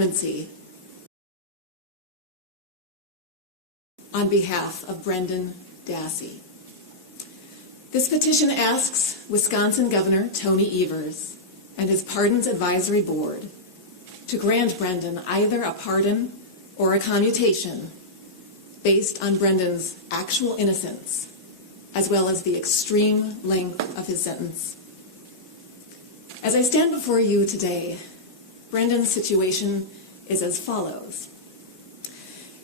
clemency on behalf of Brendan Dassey. This petition asks Wisconsin Governor Tony Evers and his Pardons Advisory Board to grant Brendan either a pardon or a commutation based on Brendan's actual innocence, as well as the extreme length of his sentence. As I stand before you today, Brendan's situation is as follows.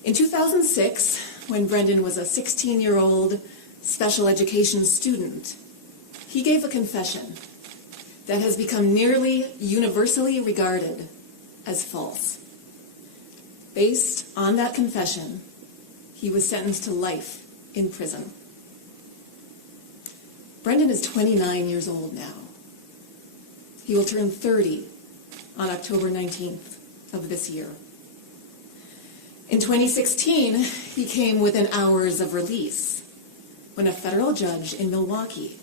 In 2006, when Brendan was a 16-year-old special education student, he gave a confession that has become nearly universally regarded as false. Based on that confession, he was sentenced to life in prison. Brendan is 29 years old now. He will turn 30 on October 19th of this year. In 2016, he came within hours of release when a federal judge in Milwaukee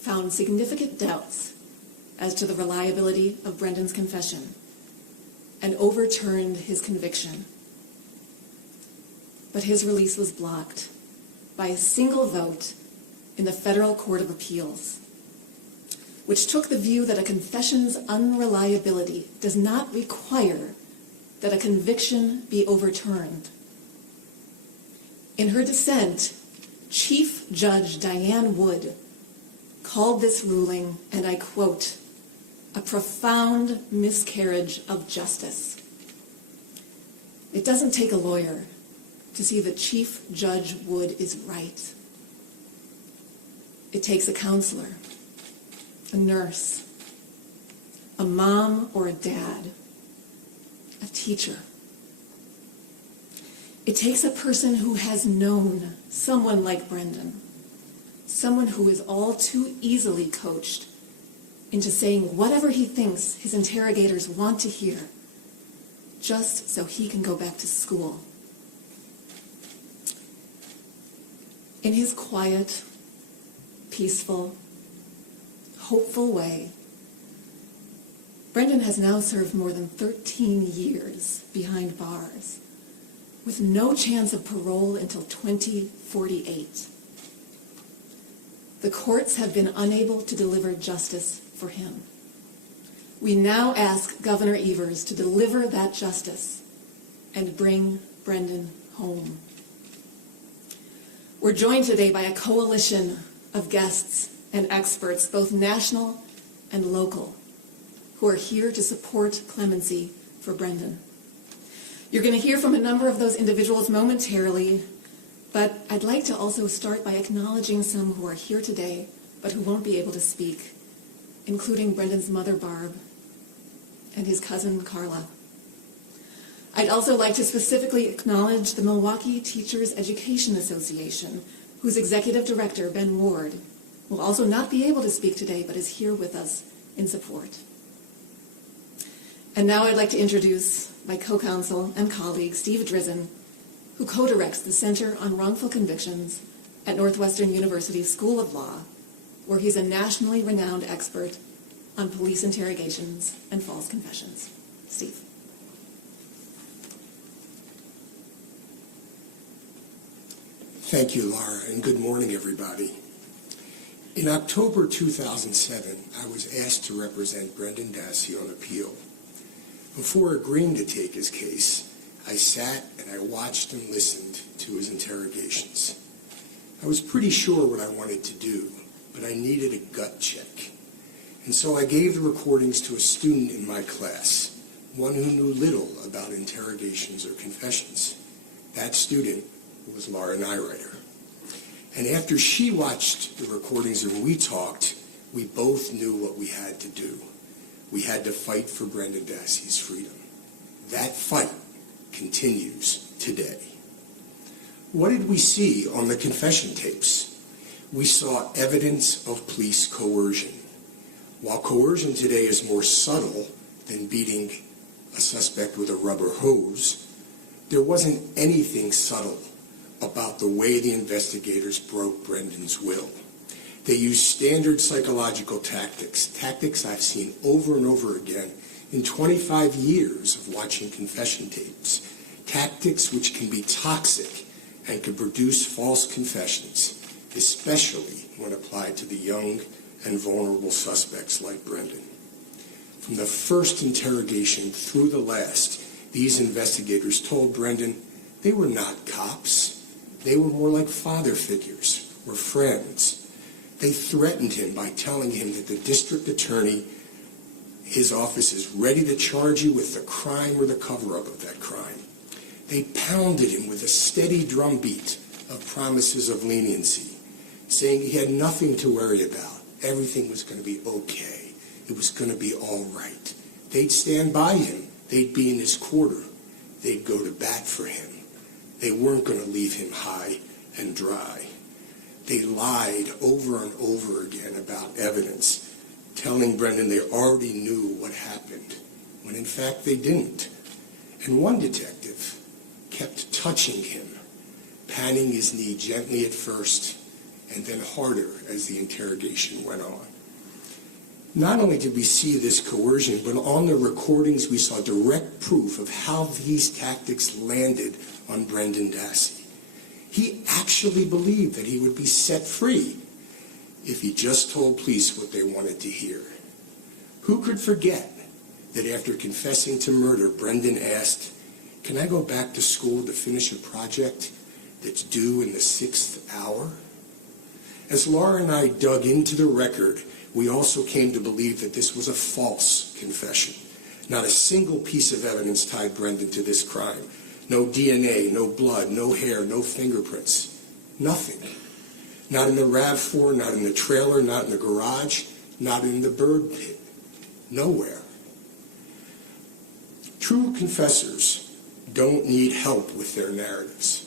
found significant doubts as to the reliability of Brendan's confession and overturned his conviction. But his release was blocked by a single vote in the Federal Court of Appeals, which took the view that a confession's unreliability does not require that a conviction be overturned. In her dissent, Chief Judge Diane Wood called this ruling, and I quote, "a profound miscarriage of justice." It doesn't take a lawyer to see that Chief Judge Wood is right. It takes a counselor, a nurse, a mom or a dad, a teacher. It takes a person who has known someone like Brendan, someone who is all too easily coached into saying whatever he thinks his interrogators want to hear, just so he can go back to school. In his quiet, peaceful, hopeful way, Brendan has now served more than 13 years behind bars, with no chance of parole until 2048. The courts have been unable to deliver justice for him. We now ask Governor Evers to deliver that justice and bring Brendan home. We're joined today by a coalition of guests and experts, both national and local, who are here to support clemency for Brendan. You're going to hear from a number of those individuals momentarily, but I'd like to also start by acknowledging some who are here today but who won't be able to speak, including Brendan's mother, Barb, and his cousin, Carla. I'd also like to specifically acknowledge the Milwaukee Teachers Education Association, whose executive director, Ben Ward, will also not be able to speak today but is here with us in support. And now I'd like to introduce my co-counsel and colleague, Steve Drizzen, who co-directs the Center on Wrongful Convictions at Northwestern University School of Law, where he's a nationally renowned expert on police interrogations and false confessions. Steve. Thank you, Laura, and good morning, everybody. In October 2007, I was asked to represent Brendan Dassey on appeal. Before agreeing to take his case, I sat and I watched and listened to his interrogations. I was pretty sure what I wanted to do, but I needed a gut check. And so I gave the recordings to a student in my class, one who knew little about interrogations or confessions. That student was Laura Nyrider. And after she watched the recordings and we talked, we both knew what we had to do. We had to fight for Brendan Dassey's freedom. That fight continues today. What did we see on the confession tapes? We saw evidence of police coercion. While coercion today is more subtle than beating a suspect with a rubber hose, there wasn't anything subtle about the way the investigators broke Brendan's will. They used standard psychological tactics I've seen over and over again In 25 years of watching confession tapes, tactics which can be toxic and can produce false confessions, especially when applied to the young and vulnerable suspects like Brendan. From the first interrogation through the last, these investigators told Brendan they were not cops. They were more like father figures or friends. They threatened him by telling him that the district attorney, his office, is ready to charge you with the crime or the cover-up of that crime. They pounded him with a steady drumbeat of promises of leniency, saying he had nothing to worry about. Everything was going to be okay. It was going to be all right. They'd stand by him. They'd be in his corner. They'd go to bat for him. They weren't going to leave him high and dry. They lied over and over again about evidence, telling Brendan they already knew what happened, when in fact they didn't. And one detective kept touching him, patting his knee gently at first, and then harder as the interrogation went on. Not only did we see this coercion, but on the recordings we saw direct proof of how these tactics landed on Brendan Dassey. He actually believed that he would be set free if he just told police what they wanted to hear. Who could forget that after confessing to murder, Brendan asked, "Can I go back to school to finish a project that's due in the 6th hour?" As Laura and I dug into the record, we also came to believe that this was a false confession. Not a single piece of evidence tied Brendan to this crime. No DNA, no blood, no hair, no fingerprints. Nothing. Not in the RAV4, not in the trailer, not in the garage, not in the bird pit. Nowhere. True confessors don't need help with their narratives.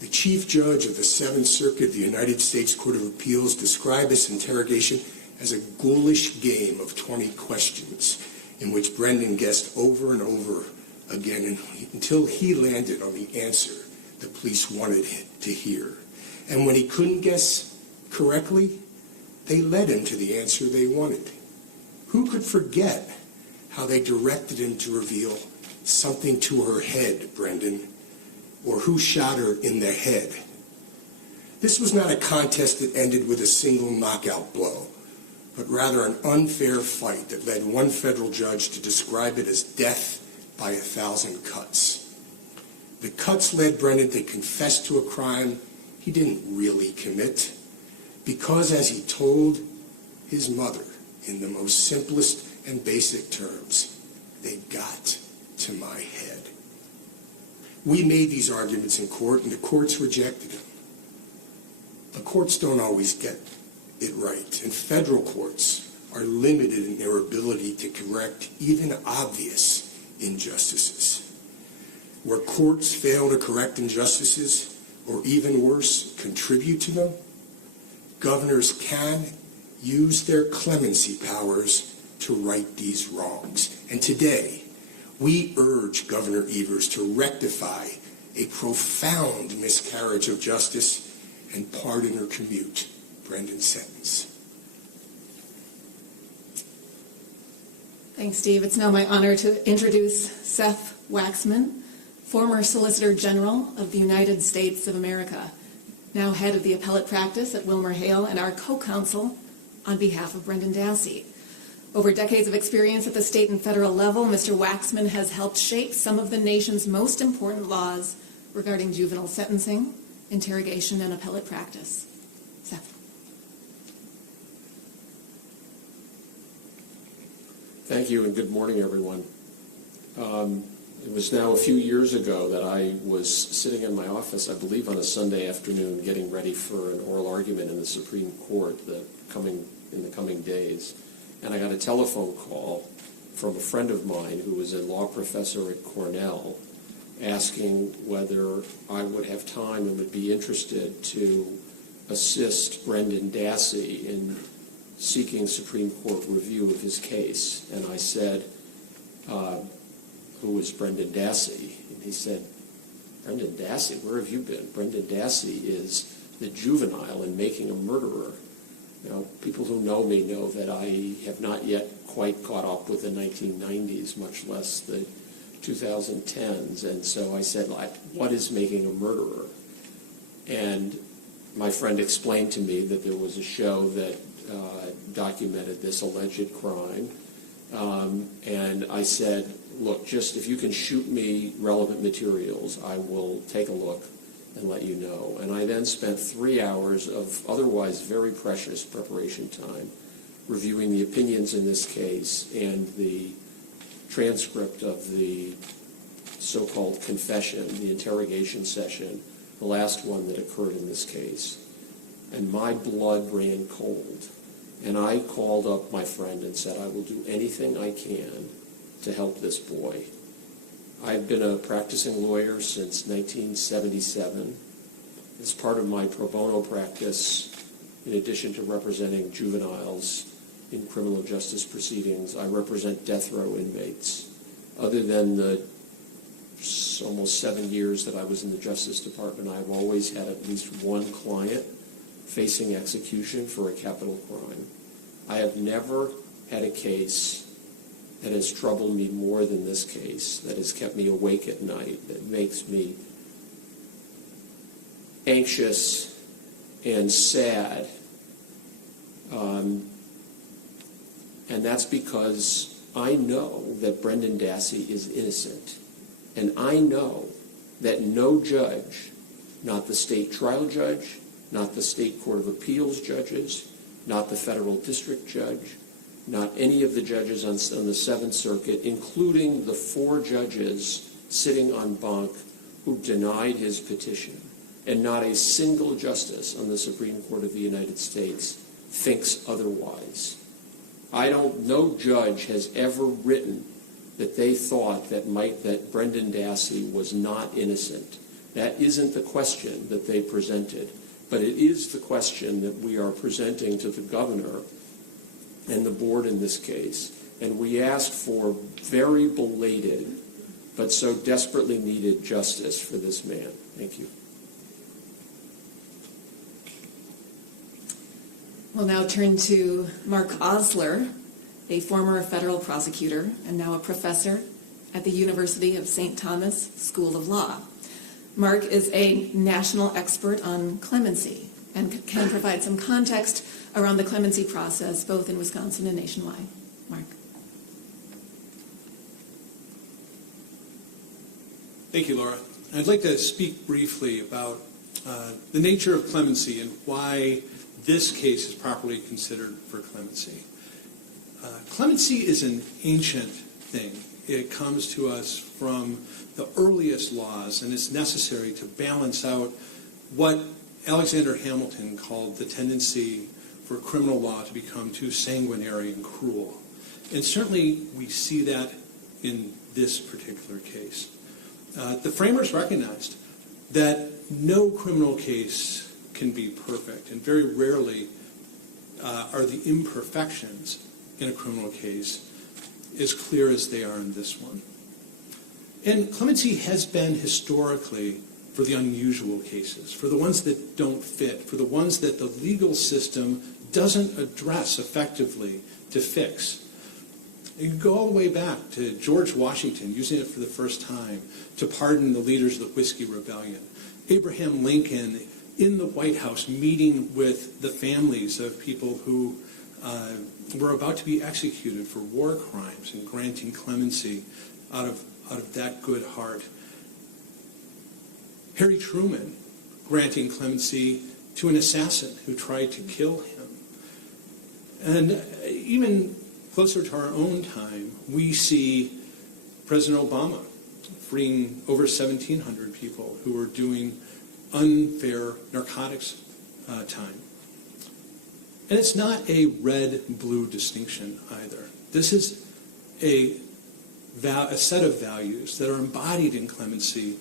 The Chief Judge of the 7th Circuit of the United States Court of Appeals described this interrogation as a ghoulish game of 20 questions in which Brendan guessed over and over again until he landed on the answer the police wanted him to hear. And when he couldn't guess correctly, they led him to the answer they wanted. Who could forget how they directed him to reveal something to her head, Brendan, or who shot her in the head? This was not a contest that ended with a single knockout blow, but rather an unfair fight that led one federal judge to describe it as death by 1,000 cuts. The cuts led Brendan to confess to a crime he didn't really commit, because as he told his mother in the most simplest and basic terms, they got to my head. We made these arguments in court, and the courts rejected them. The courts don't always get it right, and federal courts are limited in their ability to correct even obvious injustices. Where courts fail to correct injustices, or even worse, contribute to them, governors can use their clemency powers to right these wrongs. And today, we urge Governor Evers to rectify a profound miscarriage of justice and pardon or commute Brendan's sentence. Thanks, Steve. It's now my honor to introduce Seth Waxman, former Solicitor General of the United States of America, now head of the appellate practice at WilmerHale and our co-counsel on behalf of Brendan Dassey. Over decades of experience at the state and federal level, Mr. Waxman has helped shape some of the nation's most important laws regarding juvenile sentencing, interrogation, and appellate practice. Seth. Thank you, and good morning, everyone. It was now a few years ago that I was sitting in my office, I believe on a Sunday afternoon, getting ready for an oral argument in the Supreme Court in the coming days. And I got a telephone call from a friend of mine who was a law professor at Cornell asking whether I would have time and would be interested to assist Brendan Dassey in seeking Supreme Court review of his case. And I said, who is Brendan Dassey? And he said, Brendan Dassey, where have you been? Brendan Dassey is the juvenile in Making a Murderer. Now, people who know me know that I have not yet quite caught up with the 1990s, much less the 2010s. And so I said, like, what is making a murderer? And my friend explained to me that there was a show that documented this alleged crime. And I said, look, just if you can shoot me relevant materials, I will take a look and let you know. And I then spent 3 hours of otherwise very precious preparation time reviewing the opinions in this case and the transcript of the so-called confession, the interrogation session, the last one that occurred in this case. And my blood ran cold. And I called up my friend and said, I will do anything I can to help this boy. I've been a practicing lawyer since 1977. As part of my pro bono practice, in addition to representing juveniles in criminal justice proceedings, I represent death row inmates. Other than the almost 7 years that I was in the Justice Department, I've always had at least one client facing execution for a capital crime. I have never had a case that has troubled me more than this case, that has kept me awake at night, that makes me anxious and sad. And that's because I know that Brendan Dassey is innocent. And I know that no judge, not the state trial judge, not the state court of appeals judges, not the federal district judge, not any of the judges on the Seventh Circuit, including the 4 judges sitting on banc who denied his petition, and not a single justice on the Supreme Court of the United States thinks otherwise. No judge has ever written that they thought that Brendan Dassey was not innocent. That isn't the question that they presented, but it is the question that we are presenting to the governor and the board in this case. And we asked for very belated but so desperately needed justice for this man. Thank you. We'll now turn to Marc Osler, a former federal prosecutor and now a professor at the University of St. Thomas School of Law. Marc is a national expert on clemency and can provide some context around the clemency process, both in Wisconsin and nationwide. Marc. Thank you, Laura. I'd like to speak briefly about the nature of clemency and why this case is properly considered for clemency. Clemency is an ancient thing. It comes to us from the earliest laws, and it's necessary to balance out what Alexander Hamilton called the tendency for criminal law to become too sanguinary and cruel. And certainly we see that in this particular case. The framers recognized that no criminal case can be perfect, and very rarely are the imperfections in a criminal case as clear as they are in this one. And clemency has been historically for the unusual cases, for the ones that don't fit, for the ones that the legal system doesn't address effectively to fix. You can go all the way back to George Washington using it for the first time to pardon the leaders of the Whiskey Rebellion. Abraham Lincoln in the White House meeting with the families of people who were about to be executed for war crimes and granting clemency out of that good heart. Harry Truman granting clemency to an assassin who tried to kill him. And even closer to our own time, we see President Obama freeing over 1,700 people who were doing unfair narcotics time. And it's not a red-blue distinction either. This is a set of values that are embodied in clemency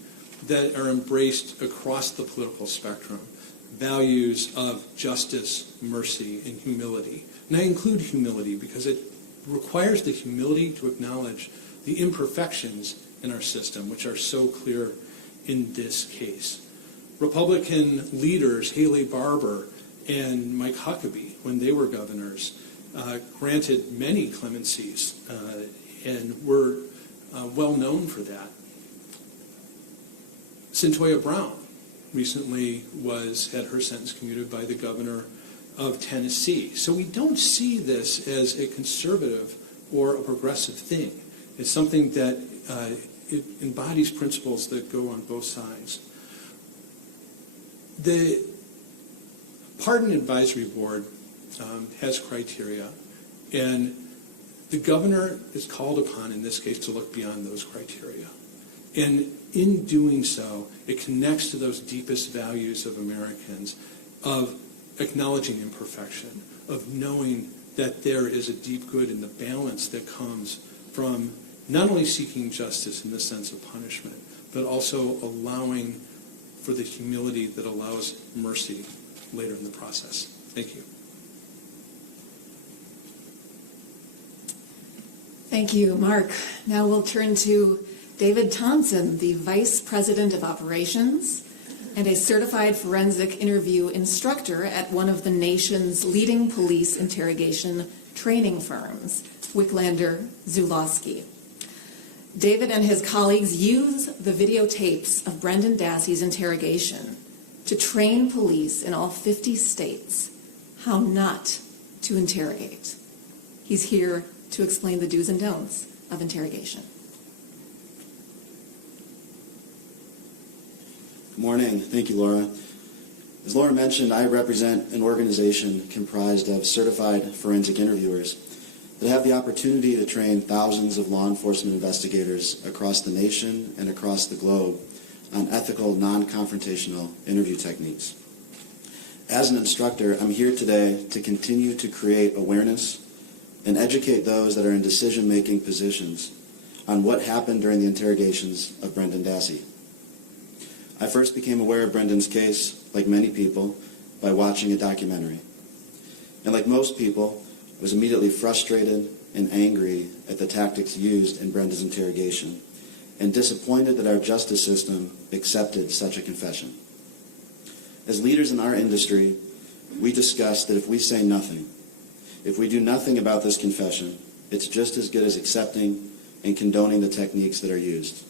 that are embraced across the political spectrum. Values of justice, mercy, and humility. And I include humility because it requires the humility to acknowledge the imperfections in our system, which are so clear in this case. Republican leaders, Haley Barbour and Mike Huckabee, when they were governors, granted many clemencies and were well known for that. Cyntoia Brown recently had her sentence commuted by the governor of Tennessee. So we don't see this as a conservative or a progressive thing. It's something that it embodies principles that go on both sides. The Pardon Advisory Board has criteria, and the governor is called upon in this case to look beyond those criteria. And in doing so, it connects to those deepest values of Americans of acknowledging imperfection, of knowing that there is a deep good in the balance that comes from not only seeking justice in the sense of punishment, but also allowing for the humility that allows mercy later in the process. Thank you. Thank you, Mark. Now we'll turn to David Thompson, the Vice President of Operations and a certified forensic interview instructor at one of the nation's leading police interrogation training firms, Wicklander Zulawski. David and his colleagues use the videotapes of Brendan Dassey's interrogation to train police in all 50 states how not to interrogate. He's here to explain the do's and don'ts of interrogation. Good morning. Thank you, Laura. As Laura mentioned, I represent an organization comprised of certified forensic interviewers that have the opportunity to train thousands of law enforcement investigators across the nation and across the globe on ethical, non-confrontational interview techniques. As an instructor, I'm here today to continue to create awareness and educate those that are in decision-making positions on what happened during the interrogations of Brendan Dassey. I first became aware of Brendan's case, like many people, by watching a documentary. And like most people, I was immediately frustrated and angry at the tactics used in Brendan's interrogation, and disappointed that our justice system accepted such a confession. As leaders in our industry, we discussed that if we say nothing, if we do nothing about this confession, it's just as good as accepting and condoning the techniques that are used.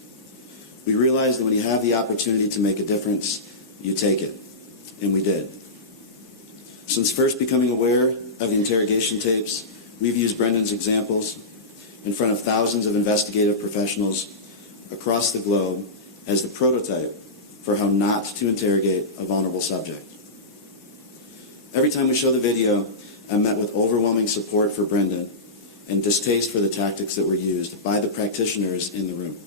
We realized that when you have the opportunity to make a difference, you take it. And we did. Since first becoming aware of the interrogation tapes, we've used Brendan's examples in front of thousands of investigative professionals across the globe as the prototype for how not to interrogate a vulnerable subject. Every time we show the video, I'm met with overwhelming support for Brendan and distaste for the tactics that were used by the practitioners in the room.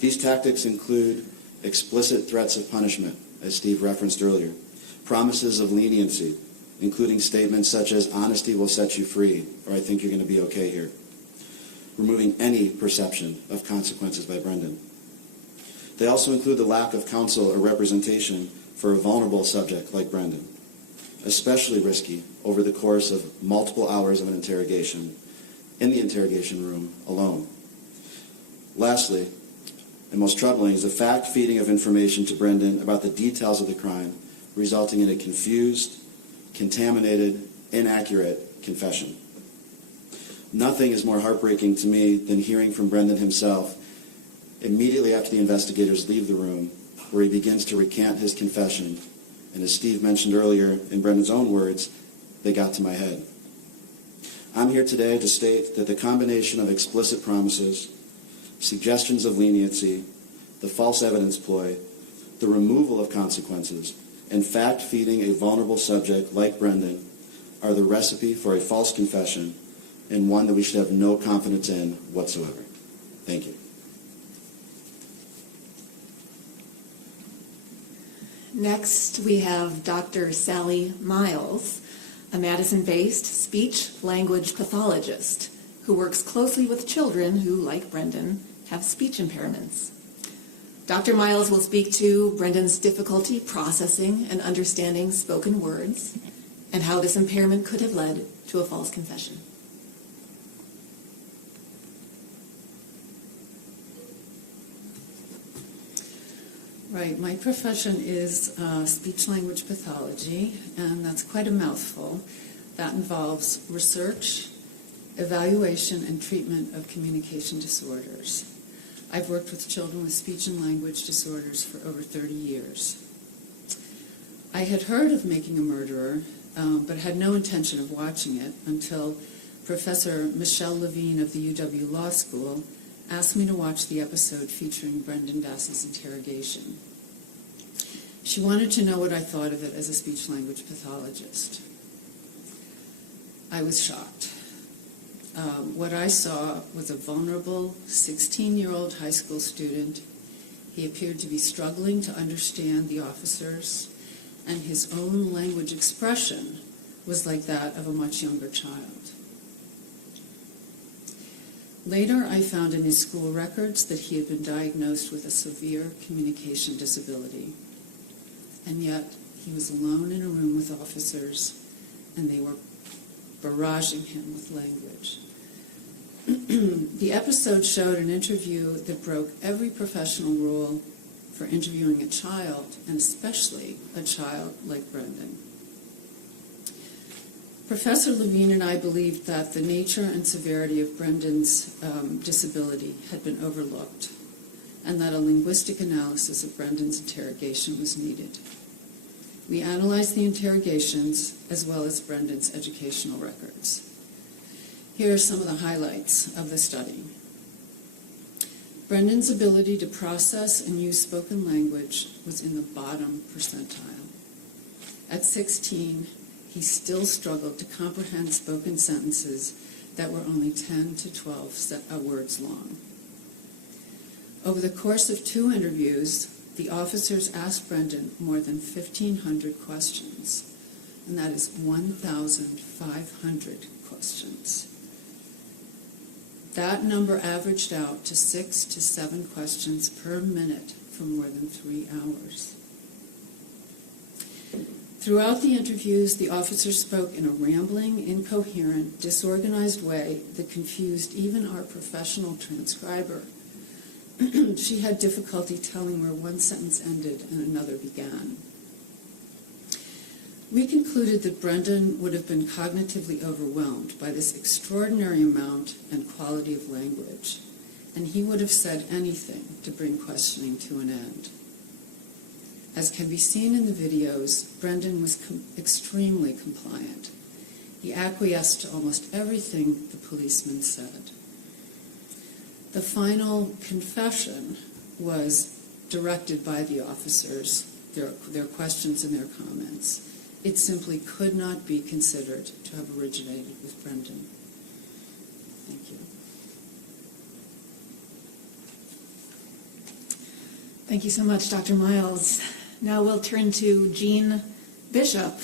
These tactics include explicit threats of punishment, as Steve referenced earlier, promises of leniency, including statements such as, "Honesty will set you free," or "I think you're going to be okay here," removing any perception of consequences by Brendan. They also include the lack of counsel or representation for a vulnerable subject like Brendan, especially risky over the course of multiple hours of an interrogation in the interrogation room alone. Lastly, and most troubling, is the fact-feeding of information to Brendan about the details of the crime, resulting in a confused, contaminated, inaccurate confession. Nothing is more heartbreaking to me than hearing from Brendan himself immediately after the investigators leave the room, where he begins to recant his confession. And as Steve mentioned earlier, in Brendan's own words, "They got to my head." I'm here today to state that the combination of explicit promises, suggestions of leniency, the false evidence ploy, the removal of consequences, and fact-feeding a vulnerable subject like Brendan are the recipe for a false confession, and one that we should have no confidence in whatsoever. Thank you. Next, we have Dr. Sally Miles, a Madison-based speech-language pathologist who works closely with children who, like Brendan, have speech impairments. Dr. Miles will speak to Brendan's difficulty processing and understanding spoken words and how this impairment could have led to a false confession. Right, my profession is speech-language pathology, and that's quite a mouthful. That involves research, evaluation, and treatment of communication disorders. I've worked with children with speech and language disorders for over 30 years. I had heard of Making a Murderer, but had no intention of watching it until Professor Michelle Levine of the UW Law School asked me to watch the episode featuring Brendan Dassey's interrogation. She wanted to know what I thought of it as a speech-language pathologist. I was shocked. What I saw was a vulnerable 16-year-old high school student. He appeared to be struggling to understand the officers, and his own language expression was like that of a much younger child. Later, I found in his school records that he had been diagnosed with a severe communication disability, and yet he was alone in a room with officers, and they were barraging him with language. The episode showed an interview that broke every professional rule for interviewing a child, and especially a child like Brendan. Professor Levine and I believed that the nature and severity of Brendan's disability had been overlooked, and that a linguistic analysis of Brendan's interrogation was needed. We analyzed the interrogations as well as Brendan's educational records. Here are some of the highlights of the study. Brendan's ability to process and use spoken language was in the bottom percentile. At 16, he still struggled to comprehend spoken sentences that were only 10 to 12 words long. Over the course of 2 interviews, the officers asked Brendan more than 1,500 questions, and that is 1,500 questions. That number averaged out to 6 to 7 questions per minute for more than 3 hours. Throughout the interviews, the officers spoke in a rambling, incoherent, disorganized way that confused even our professional transcriber. She had difficulty telling where one sentence ended and another began. We concluded that Brendan would have been cognitively overwhelmed by this extraordinary amount and quality of language, and he would have said anything to bring questioning to an end. As can be seen in the videos, Brendan was extremely compliant. He acquiesced to almost everything the policeman said. The final confession was directed by the officers, their questions and their comments. It simply could not be considered to have originated with Brendan. Thank you. Thank you so much, Dr. Miles. Now we'll turn to Jean Bishop,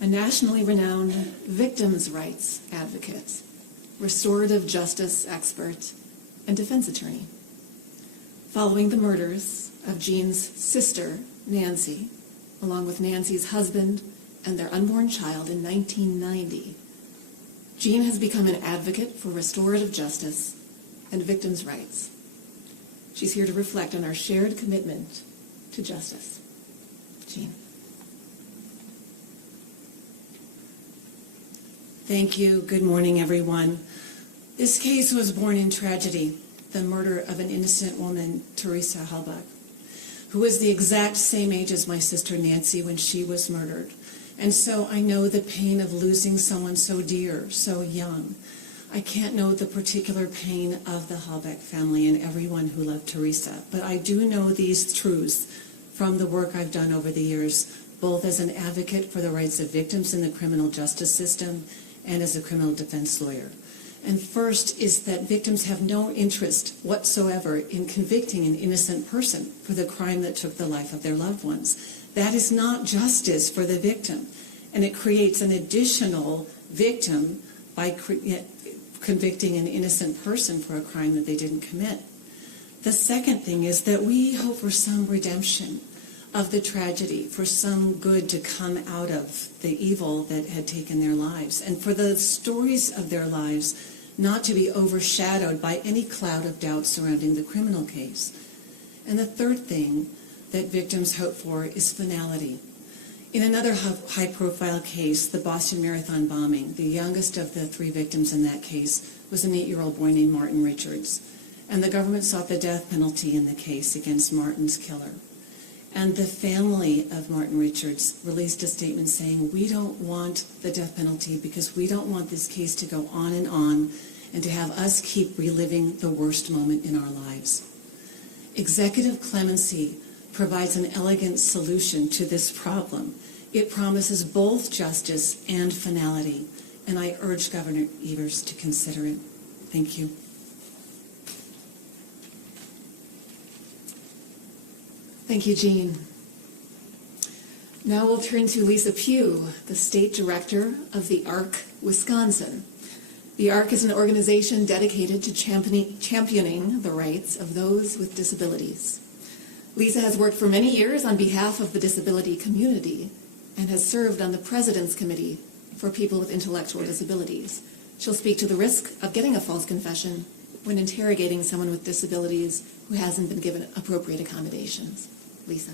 a nationally renowned victims' rights advocate, restorative justice expert, and defense attorney. Following the murders of Jean's sister, Nancy, along with Nancy's husband and their unborn child in 1990, Jean has become an advocate for restorative justice and victims' rights. She's here to reflect on our shared commitment to justice. Jean. Thank you. Good morning, everyone. This case was born in tragedy, the murder of an innocent woman, Teresa Halbach, who was the exact same age as my sister Nancy when she was murdered. And so I know the pain of losing someone so dear, so young. I can't know the particular pain of the Halbach family and everyone who loved Teresa, but I do know these truths from the work I've done over the years, both as an advocate for the rights of victims in the criminal justice system and as a criminal defense lawyer. And first is that victims have no interest whatsoever in convicting an innocent person for the crime that took the life of their loved ones. That is not justice for the victim, and it creates an additional victim by convicting an innocent person for a crime that they didn't commit. The second thing is that we hope for some redemption of the tragedy, for some good to come out of the evil that had taken their lives, and for the stories of their lives not to be overshadowed by any cloud of doubt surrounding the criminal case. And the third thing that victims hope for is finality. In another high-profile case, the Boston Marathon bombing, the youngest of the 3 victims in that case was an 8-year-old boy named Martin Richards, and the government sought the death penalty in the case against Martin's killer. And the family of Martin Richards released a statement saying, "We don't want the death penalty because we don't want this case to go on and to have us keep reliving the worst moment in our lives." Executive clemency provides an elegant solution to this problem. It promises both justice and finality, and I urge Governor Evers to consider it. Thank you. Thank you, Jean. Now we'll turn to Lisa Pugh, the State Director of the ARC Wisconsin. The ARC is an organization dedicated to championing the rights of those with disabilities. Lisa has worked for many years on behalf of the disability community and has served on the President's Committee for People with Intellectual Disabilities. She'll speak to the risk of getting a false confession when interrogating someone with disabilities who hasn't been given appropriate accommodations. Lisa.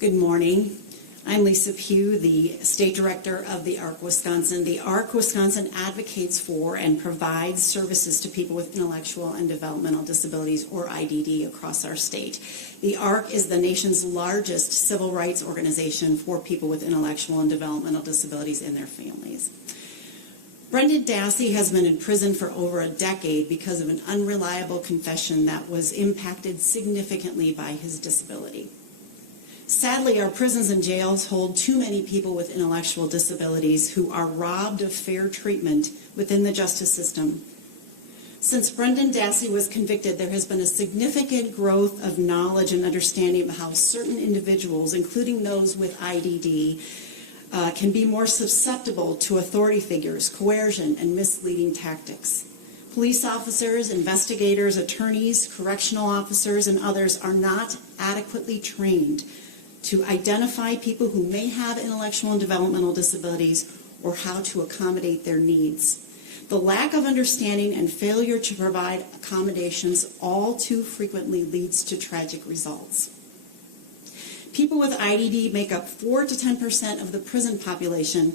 Good morning. I'm Lisa Pugh, the State Director of the ARC Wisconsin. The ARC Wisconsin advocates for and provides services to people with intellectual and developmental disabilities, or IDD, across our state. The ARC is the nation's largest civil rights organization for people with intellectual and developmental disabilities and their families. Brendan Dassey has been in prison for over a decade because of an unreliable confession that was impacted significantly by his disability. Sadly, our prisons and jails hold too many people with intellectual disabilities who are robbed of fair treatment within the justice system. Since Brendan Dassey was convicted, there has been a significant growth of knowledge and understanding of how certain individuals, including those with IDD, can be more susceptible to authority figures, coercion, and misleading tactics. Police officers, investigators, attorneys, correctional officers, and others are not adequately trained to identify people who may have intellectual and developmental disabilities or how to accommodate their needs. The lack of understanding and failure to provide accommodations all too frequently leads to tragic results. People with IDD make up 4 to 10% of the prison population,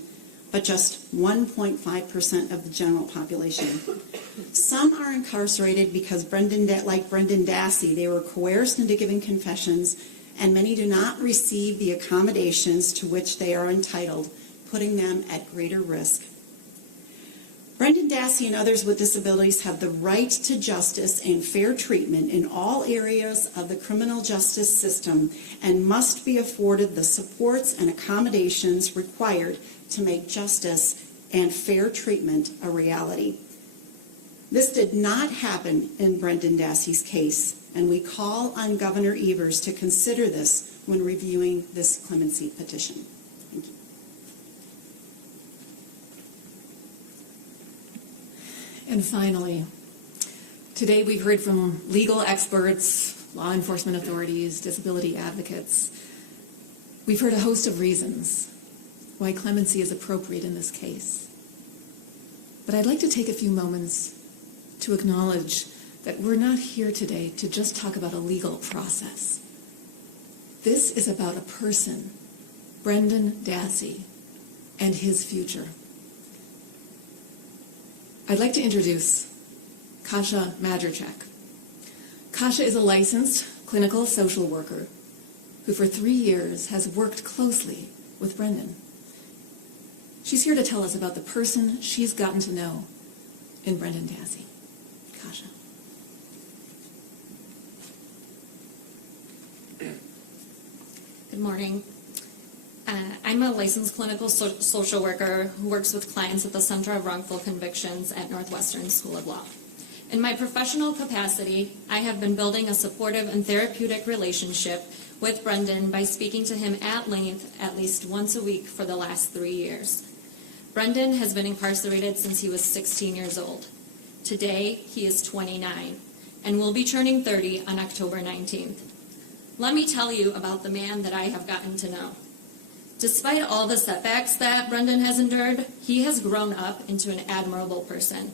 but just 1.5% of the general population. Some are incarcerated because, like Brendan Dassey, they were coerced into giving confessions, and many do not receive the accommodations to which they are entitled, putting them at greater risk. Brendan Dassey and others with disabilities have the right to justice and fair treatment in all areas of the criminal justice system and must be afforded the supports and accommodations required to make justice and fair treatment a reality. This did not happen in Brendan Dassey's case, and we call on Governor Evers to consider this when reviewing this clemency petition. Thank you. And finally, today we've heard from legal experts, law enforcement authorities, disability advocates. We've heard a host of reasons why clemency is appropriate in this case. But I'd like to take a few moments to acknowledge that we're not here today to just talk about a legal process. This is about a person, Brendan Dassey, and his future. I'd like to introduce Kasia Madrchek. Kasia is a licensed clinical social worker who for 3 years has worked closely with Brendan. She's here to tell us about the person she's gotten to know in Brendan Dassey. Kasia. Good morning. I'm a licensed clinical social worker who works with clients at the Center of Wrongful Convictions at Northwestern School of Law. In my professional capacity, I have been building a supportive and therapeutic relationship with Brendan by speaking to him at length at least once a week for the last 3 years. Brendan has been incarcerated since he was 16 years old. Today, he is 29 and will be turning 30 on October 19th. Let me tell you about the man that I have gotten to know. Despite all the setbacks that Brendan has endured, he has grown up into an admirable person.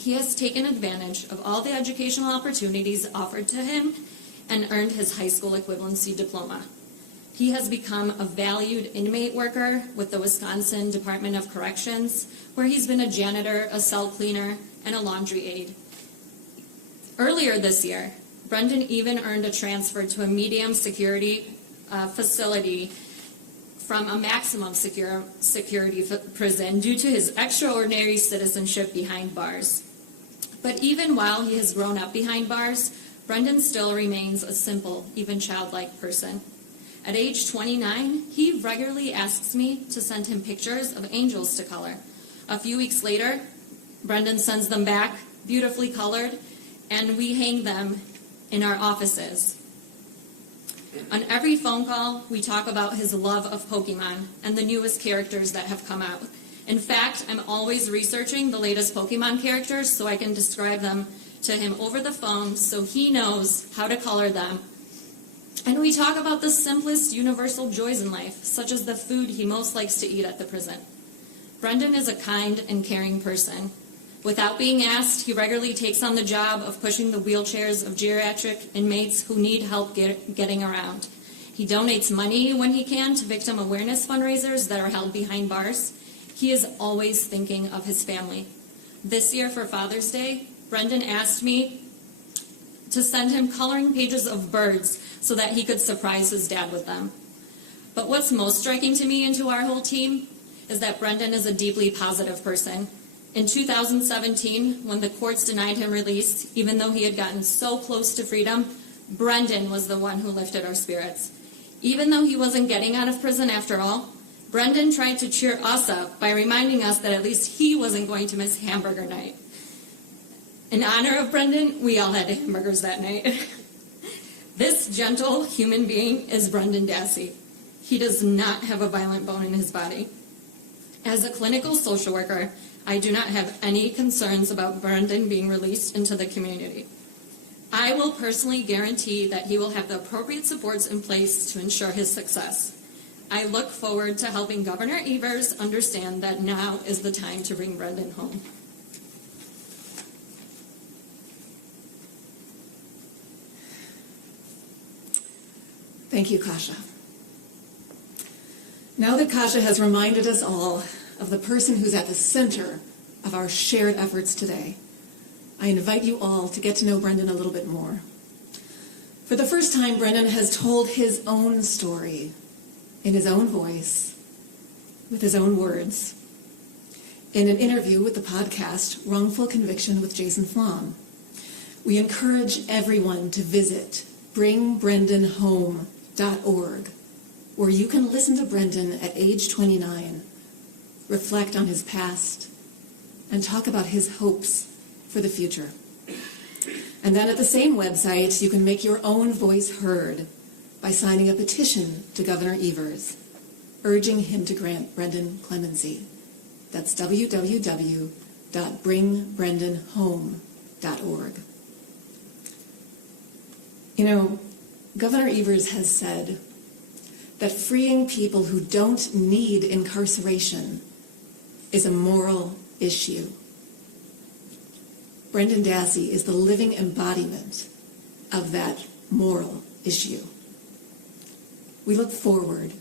He has taken advantage of all the educational opportunities offered to him and earned his high school equivalency diploma. He has become a valued inmate worker with the Wisconsin Department of Corrections, where he's been a janitor, a cell cleaner, and a laundry aide. Earlier this year, Brendan even earned a transfer to a medium security facility from a maximum security prison due to his extraordinary citizenship behind bars. But even while he has grown up behind bars, Brendan still remains a simple, even childlike person. At age 29, he regularly asks me to send him pictures of angels to color. A few weeks later, Brendan sends them back, beautifully colored, and we hang them in our offices. On every phone call, we talk about his love of Pokemon and the newest characters that have come out. In fact, I'm always researching the latest Pokemon characters so I can describe them to him over the phone so he knows how to color them. And we talk about the simplest universal joys in life, such as the food he most likes to eat at the prison. Brendan is a kind and caring person. Without being asked, he regularly takes on the job of pushing the wheelchairs of geriatric inmates who need help getting around. He donates money when he can to victim awareness fundraisers that are held behind bars. He is always thinking of his family. This year for Father's Day, Brendan asked me to send him coloring pages of birds so that he could surprise his dad with them. But what's most striking to me and to our whole team is that Brendan is a deeply positive person. In 2017, when the courts denied him release, even though he had gotten so close to freedom, Brendan was the one who lifted our spirits. Even though he wasn't getting out of prison after all, Brendan tried to cheer us up by reminding us that at least he wasn't going to miss hamburger night. In honor of Brendan, we all had hamburgers that night. This gentle human being is Brendan Dassey. He does not have a violent bone in his body. As a clinical social worker, I do not have any concerns about Brendan being released into the community. I will personally guarantee that he will have the appropriate supports in place to ensure his success. I look forward to helping Governor Evers understand that now is the time to bring Brendan home. Thank you, Kasia. Now that Kasia has reminded us all of the person who's at the center of our shared efforts today, I invite you all to get to know Brendan a little bit more. For the first time, Brendan has told his own story in his own voice, with his own words, in an interview with the podcast Wrongful Conviction with Jason Flom. We encourage everyone to visit bringbrendanhome.org, where you can listen to Brendan at age 29, reflect on his past, and talk about his hopes for the future. And then at the same website, you can make your own voice heard by signing a petition to Governor Evers, urging him to grant Brendan clemency. That's www.bringbrendanhome.org. You know, Governor Evers has said that freeing people who don't need incarceration is a moral issue. Brendan Dassey is the living embodiment of that moral issue. We look forward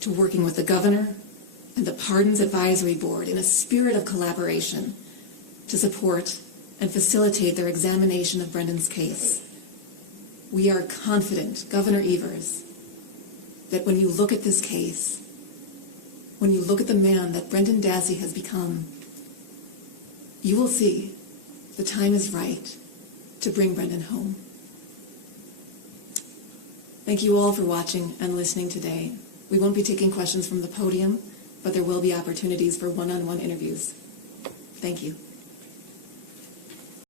to working with the governor and the Pardons Advisory Board in a spirit of collaboration to support and facilitate their examination of Brendan's case. We are confident, Governor Evers, that when you look at this case, when you look at the man that Brendan Dassey has become, you will see the time is right to bring Brendan home. Thank you all for watching and listening today. We won't be taking questions from the podium, but there will be opportunities for one-on-one interviews. Thank you.